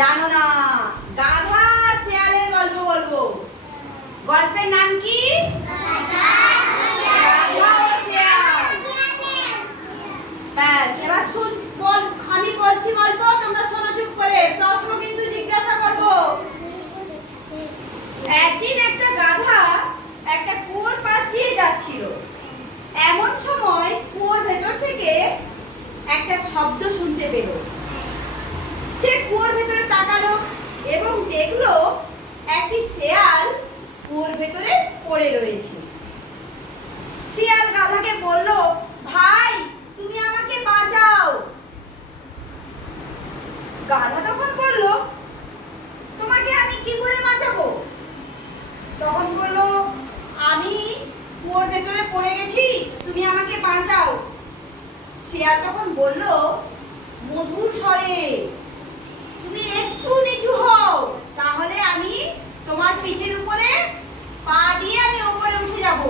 জানো না, গাধা আর শেয়ালের গল্প বলবো। গল্পের নাম কি? গাধা ও শেয়াল। ব্যাস, এবার আমি বলছি গল্প, তোমরা শোনো চুপ করে। প্রশ্ন কিন্তু জিজ্ঞাসা করবো। একদিন একটা গাধা একটা কুয়োর পাশ দিয়ে যাচ্ছিল। এমন সময় কুয়োর ভেতর থেকে একটা শব্দ শুনতে পেল। সে কুয়োর ভেতরে তাকালো এবং দেখলো একটি শেয়াল কুয়োর ভেতরে পড়ে রয়েছে। শেয়াল গাধাকে বলল, ভাই তুমি আমাকে বাঁচাও। গাধা তখন বলল, তোমাকে আমি কি করে বাঁচাবো? তখন বলল, আমি কুয়োর ভেতরে পড়ে গেছি, তুমি আমাকে বাঁচাও। শেয়াল তখন বলল মধুর স্বরে, তুমি একটু নিচু হও, তাহলে আমি তোমার পিঠের উপরে পা দিয়ে আমি উপরে উঠে যাব।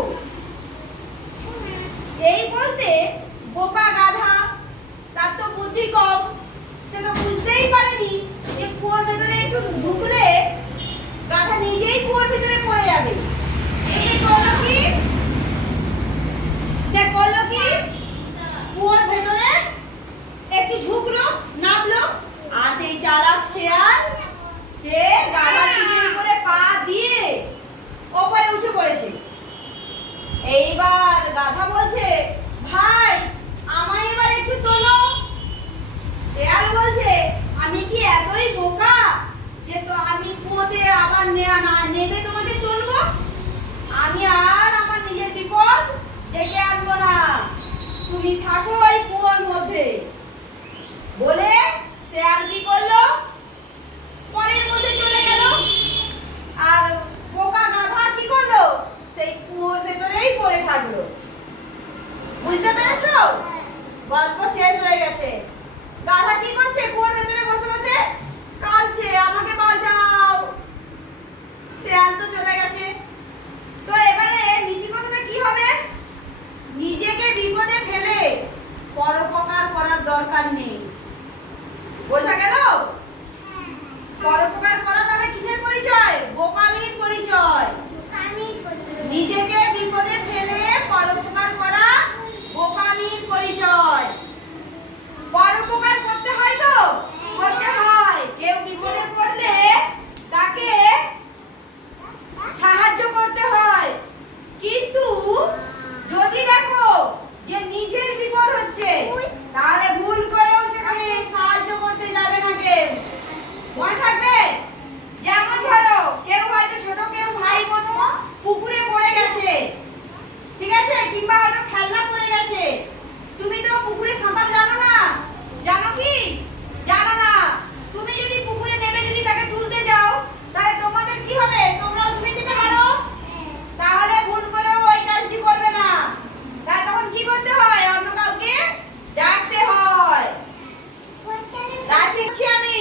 এই বলতে বোকা গাধা, তার তো বুদ্ধি কম, সে তো বুঝতেই পারেনি যে কুয়োর ভেতরে একটু ঢুকলে গাধা নিজেই কুয়োর ভেতরে পড়ে যাবে। সে করলো কি কুয়োর ভেতরে একটু ঝুঁকলো, নামলো, আর সেই চালাক শেয়াল সে গাধার পিঠের উপরে পা দিয়ে ওপরে উঠে পড়েছে। এইবার গাধা বলছে, ভাই আমায় এবার একটু তোলো। শেয়াল বলছে, আমি কি এতই বোকা যে তো আমি কুয়োতে আবার নেবে তোমাকে তুলবো? আমি আর আমার নিজের বিপদ ডেকে আনবো না, তুমি থাকো ওই কুয়োর মধ্যে। বলে শেয়াল কি করলো, পরের মধ্যে চলে গেল। আর বোকা গাধা কি করলো, সেই কুয়োর ভেতরেই পড়ে থাকলো। বুঝতে পেরেছো? গল্প শেষ হয়ে গেছে। গাধা কি করছে, কুয়োর ভেতরে বসে বসে কাঁদছে, আমাকে বাঁচাও। শেয়াল তো চলে গেছে। তো এবারে নীতি কথাটা কি হবে? নিজেকে বিপদে ফেলে পরোপকার করার দরকার নেই। বোঝা গেল? পরোপকার করা তবে কিসের পরিচয়? বোকামির পরিচয়। নিজেকে বিপদে ফেলে পরোপকার করা বোকামির পরিচয়। পরোপকার করতে হয় তো? করতে হয়। কেউ বিপদে পড়লে তাকে সাহায্য করতে হয়, কিন্তু যদি দেখো যে নিজের বিপদ হচ্ছে তাহলে ভুল করেও সেখানে সাহায্য করতে যাবে না কেউ। মনে থাকবে? যেমন ধরো কেউ হয়তো ছোট কেউ ভাই বোন পুকুরে পড়ে গেছে, ঠিক আছে, কিংবা হয়তো খেলনা পড়ে গেছে। তুমি তো পুকুরে সাঁতার জানো না, জানো কি? জানো না। তুমি যদি পুকুরে নেমে যদি তাকে তুলতে যাও, তাহলে তোমাদের কি হবে? তোমরাও ডুবে যেতে পারো। তাহলে ভুল করেও ওই কাজটি করবে না। তাই তখন কি করতে হয়? অন্য কাউকে ডাকতে হয়। রাশিচ্ছি আমি।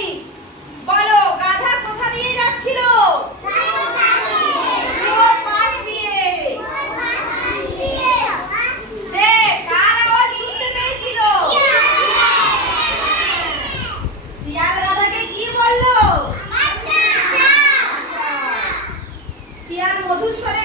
বলো, গাধা কোথা দিয়ে যাচ্ছিল? কুয়োর পাশ দিয়ে। সে কার আওয়াজ শুনতে পেয়েছিল? শিয়াল গাধাকে কি বললো? শিয়াল মধুর স্বরে